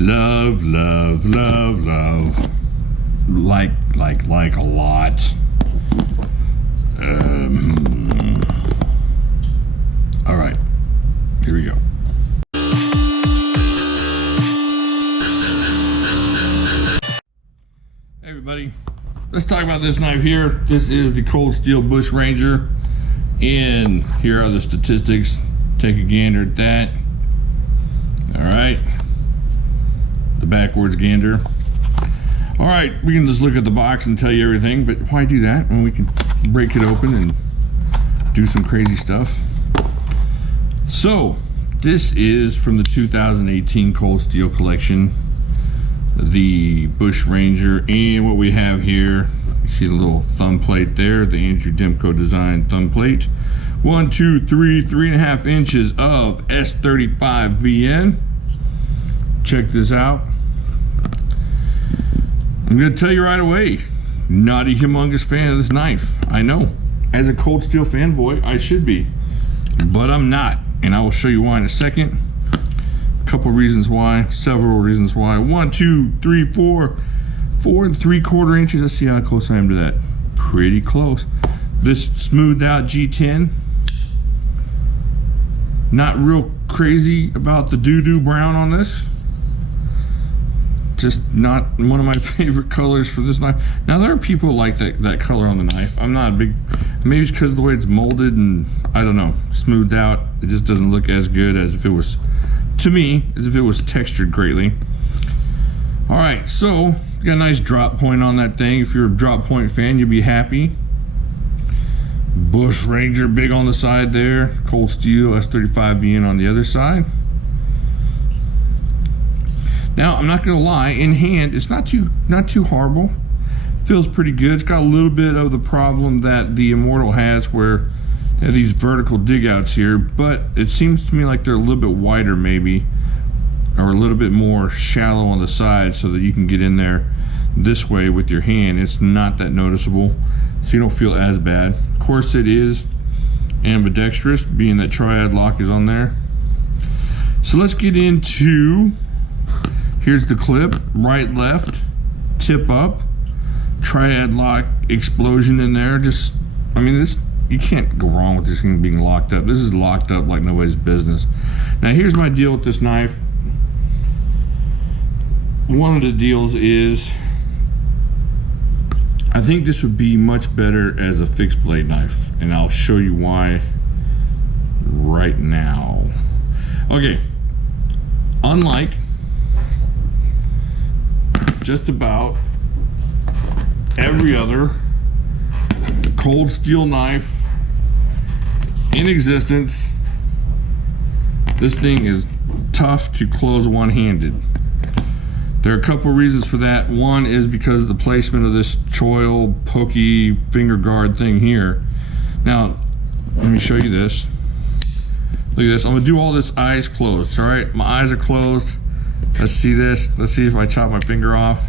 Love, love, love, love. Like a lot. All right, here we go. Hey everybody, let's talk about this knife here. This is the Cold Steel Bush Ranger, and here are the statistics. Take a gander at that. All right, the backwards gander. All right, we can just look at the box and tell you everything, but why do that when we can break it open and do some crazy stuff? So, this is from the 2018 Cold Steel collection, the Bush Ranger, and what we have here, you see the little thumb plate there, the Andrew Demko design thumb plate. 1, 2, 3, 3.5 inches of S35 VN. Check this out. I'm gonna tell you right away, not a humongous fan of this knife. I know, as a Cold Steel fanboy, I should be, but I'm not, and I will show you why in a second. A couple reasons why, several reasons why. 1, 2, 3, 4, 4 3/4 inches. Let's see how close I am to that. Pretty close. This smoothed out G10. Not real crazy about the doo-doo brown on this. Just not one of my favorite colors for this knife. Now there are people who like that color on the knife. I'm not a big, maybe it's because of the way it's molded and I don't know, smoothed out. It just doesn't look as good as if it was, to me, as if it was textured greatly. All right, so you got a nice drop point on that thing. If you're a drop point fan, you'll be happy. Bush Ranger big on the side there. Cold Steel S35 VN on the other side. Now, I'm not gonna lie, in hand, it's not too horrible. Feels pretty good. It's got a little bit of the problem that the Immortal has, where they have these vertical dig outs here, but it seems to me like they're a little bit wider maybe, or a little bit more shallow on the side so that you can get in there this way with your hand. It's not that noticeable, so you don't feel as bad. Of course it is ambidextrous, being that triad lock is on there. So let's get into, here's the clip, right, left, tip up, triad lock explosion in there. Just, I mean, this, you can't go wrong with this thing being locked up. This is locked up like nobody's business. Now here's my deal with this knife. One of the deals is, I think this would be much better as a fixed blade knife, and I'll show you why right now. Okay, unlike just about every other Cold Steel knife in existence, this thing is tough to close one-handed. There are a couple reasons for that. One is because of the placement of this choil pokey finger guard thing here. Now, let me show you this. Look at this. I'm gonna do all this eyes closed, all right? My eyes are closed. Let's see this. Let's see if I chop my finger off.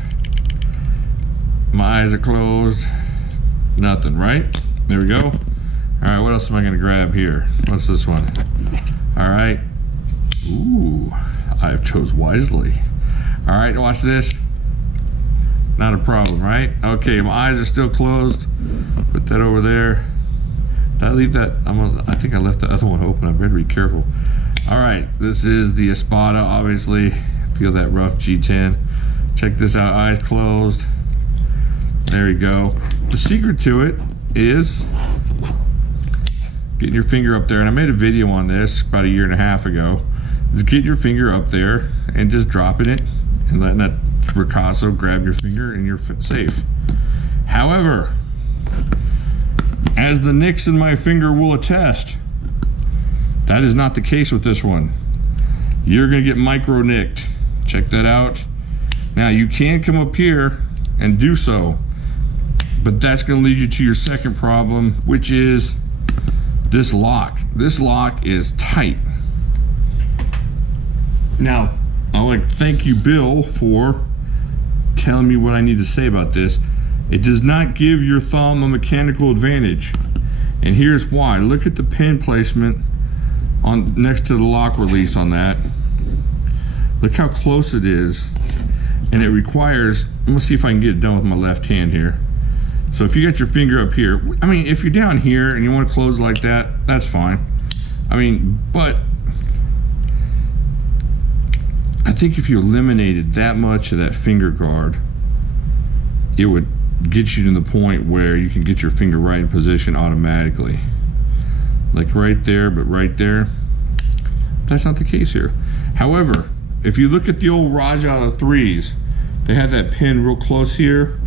My eyes are closed. Nothing, right? There we go. All right, what else am I gonna grab here? What's this one? All right. Ooh, I've chose wisely. All right, watch this. Not a problem, right? Okay, my eyes are still closed. Put that over there. Did I leave that? I think I left the other one open. I better be careful. All right, this is the Espada, obviously. Feel that rough G10. Check this out, eyes closed. There you go. The secret to it is getting your finger up there, and I made a video on this about 1.5 years ago. Just get your finger up there and just dropping it and letting that ricasso grab your finger and you're safe. However, as the nicks in my finger will attest, that is not the case with this one. You're gonna get micro nicked. Check that out. Now you can come up here and do so, but that's gonna lead you to your second problem, which is this lock. This lock is tight. Now, I would like to thank you, Bill, for telling me what I need to say about this. It does not give your thumb a mechanical advantage. And here's why. Look at the pin placement on next to the lock release on that. Look how close it is. And it requires, I'm gonna see if I can get it done with my left hand here. So if you got your finger up here, I mean, if you're down here and you want to close like that, that's fine. I mean, but I think if you eliminated that much of that finger guard, it would get you to the point where you can get your finger right in position automatically. Like right there, but right there. That's not the case here. However, if you look at the old Rajah 3s, they had that pin real close here,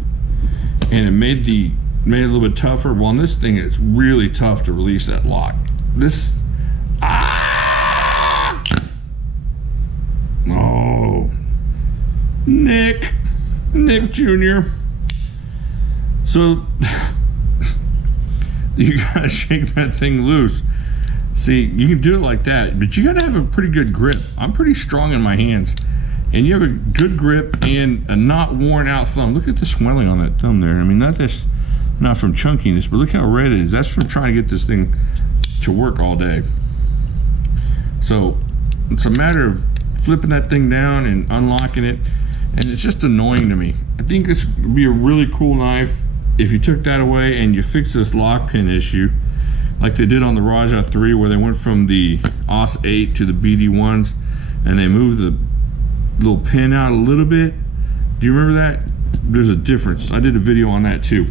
and it made it a little bit tougher. Well, on this thing, it's really tough to release that lock. This, oh, Nick Jr. So you gotta shake that thing loose. See, you can do it like that, but you gotta have a pretty good grip. I'm pretty strong in my hands, and you have a good grip and a not worn out thumb. Look at the swelling on that thumb there. I mean, not from chunkiness, but look how red it is. That's from trying to get this thing to work all day. So it's a matter of flipping that thing down and unlocking it, and it's just annoying to me. I think this would be a really cool knife if you took that away and you fix this lock pin issue, like they did on the Rajah 3, where they went from the AUS 8 to the BD1s, and they moved the little pin out a little bit. Do you remember that? There's a difference. I did a video on that too.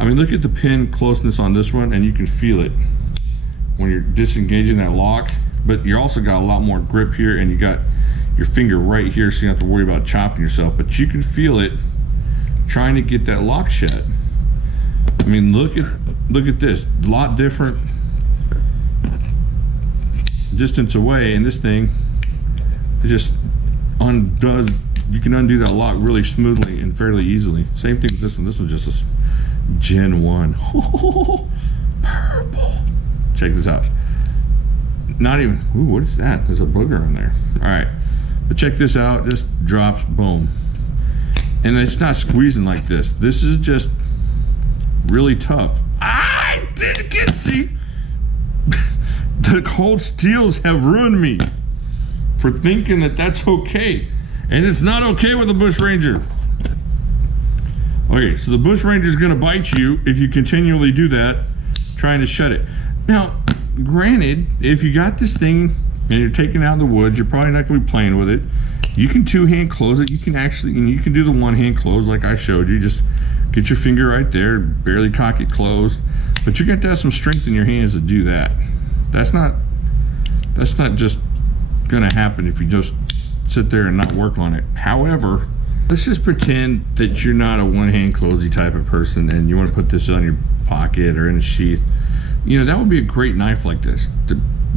I mean, look at the pin closeness on this one, and you can feel it when you're disengaging that lock, but you also got a lot more grip here, and you got your finger right here, so you don't have to worry about chopping yourself, but you can feel it trying to get that lock shut. I mean, look at this, a lot different distance away, and this thing, it just undoes. You can undo that lock really smoothly and fairly easily. Same thing with this one. This one's just a Gen 1. Oh, purple. Check this out. Not even, ooh, what is that? There's a booger on there. All right, but check this out. Just drops, boom. And it's not squeezing like this. This is just really tough. I did get, see, the cold steels have ruined me for thinking that that's okay. And it's not okay with the Bush Ranger. Okay, so the Bush Ranger is gonna bite you if you continually do that, trying to shut it. Now, granted, if you got this thing and you're taking it out in the woods, you're probably not gonna be playing with it. You can two-hand close it. You can actually, and you can do the one-hand close like I showed you. Just get your finger right there, barely cock it closed. But you got to have some strength in your hands to do that. That's not just gonna happen if you just sit there and not work on it. However, let's just pretend that you're not a one-hand closey type of person and you want to put this on your pocket or in a sheath. You know, that would be a great knife like this,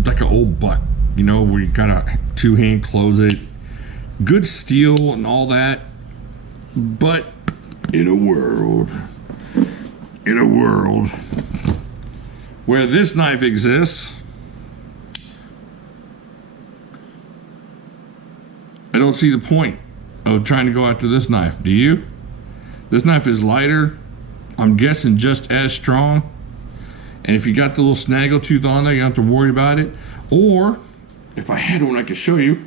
like an old buck, you know, where you gotta two-hand close it. Good steel and all that, but in a world where this knife exists, I don't see the point of trying to go after this knife. Do you? This knife is lighter, I'm guessing just as strong, and if you got the little snaggle tooth on there, you don't have to worry about it. Or if I had one I could show you,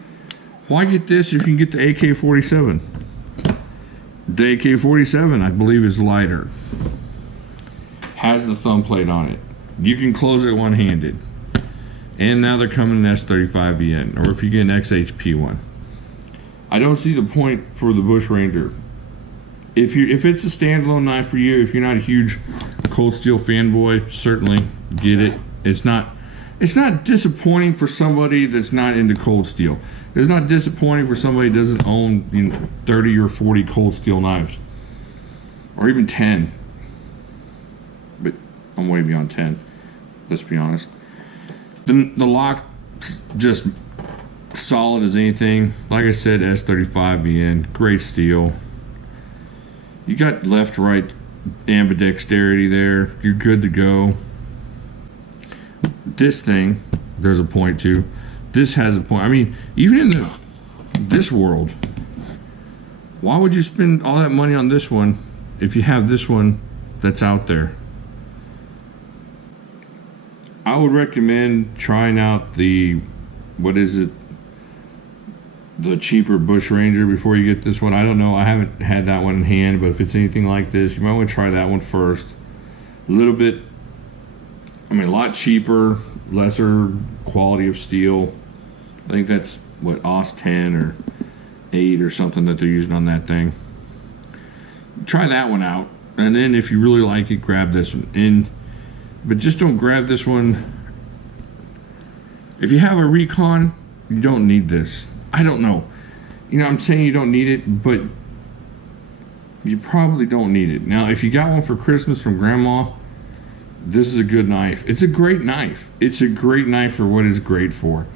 why get this if you can get the AK-47? The AK-47, I believe, is lighter. Has the thumb plate on it. You can close it one-handed. And now they're coming in S35VN, or if you get an XHP one. I don't see the point for the Bush Ranger. If it's a standalone knife for you, if you're not a huge cold steel fanboy, certainly get it. It's not disappointing for somebody that's not into cold steel. It's not disappointing for somebody that doesn't own, you know, 30 or 40 cold steel knives, or even 10. But I'm way beyond 10. Let's be honest. The lock's just solid as anything. Like I said, S35VN, great steel. You got left-right ambidexterity there. You're good to go. This thing, there's a point to. This has a point. I mean, even in this world, why would you spend all that money on this one if you have this one that's out there? I would recommend trying out the, what is it? the cheaper Bush Ranger before you get this one. I don't know, I haven't had that one in hand, but if it's anything like this, you might want to try that one first. A little bit, I mean, a lot cheaper, lesser quality of steel. I think that's what, AUS 10 or 8 or something that they're using on that thing. Try that one out, and then if you really like it, grab this one. But just don't grab this one. If you have a Recon, you don't need this. I don't know. You know, I'm saying you don't need it, but you probably don't need it. Now, if you got one for Christmas from Grandma, this is a good knife. It's a great knife. It's a great knife for what it's great for.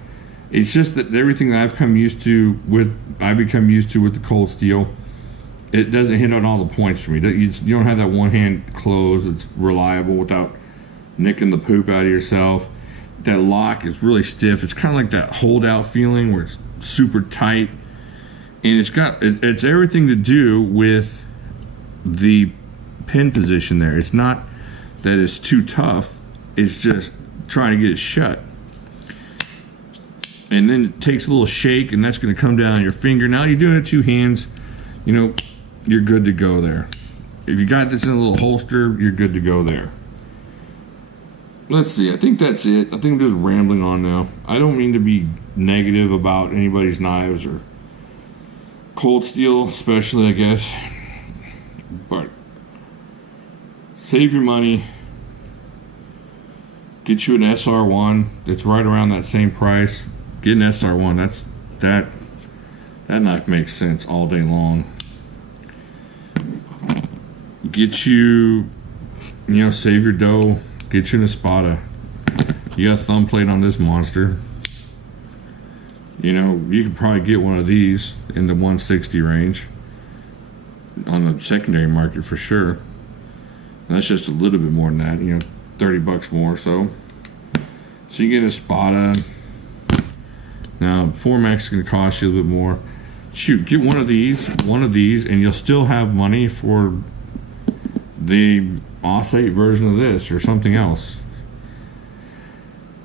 It's just that everything that I've become used to with the cold steel, it doesn't hit on all the points for me. You don't have that one hand close that's reliable without nicking the poop out of yourself. That lock is really stiff. It's kind of like that holdout feeling where it's super tight, and it's everything to do with the pin position there. It's not that it's too tough, it's just trying to get it shut. And then it takes a little shake, and that's going to come down your finger. Now you're doing it with 2 hands, you know, you're good to go there. If you got this in a little holster, you're good to go there. Let's see, I think that's it. I think I'm just rambling on now. I don't mean to be negative about anybody's knives or cold steel especially, I guess. But save your money. Get you an SR1 that's right around that same price. Get an SR1. That knife makes sense all day long. Get you know, save your dough. Get you an Espada. You got a thumb plate on this monster. You know, you could probably get one of these in the 160 range on the secondary market for sure. And that's just a little bit more than that, you know, 30 bucks more. So you get a Espada. Now, Formax is going to cost you a little bit more. Shoot, get one of these, and you'll still have money for the AUS 8 version of this or something else.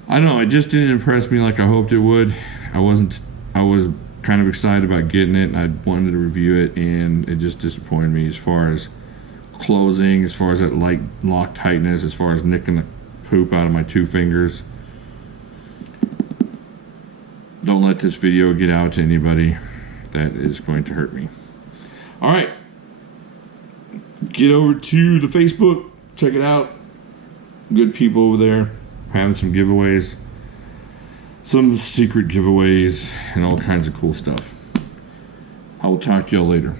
I don't know, it just didn't impress me like I hoped it would. I was kind of excited about getting it, and I wanted to review it, and it just disappointed me as far as closing, as far as that light lock tightness, as far as nicking the poop out of my 2 fingers. Don't let this video get out to anybody. That is going to hurt me. Alright, get over to the Facebook, check it out. Good people over there having some giveaways, some secret giveaways, and all kinds of cool stuff. I will talk to y'all later.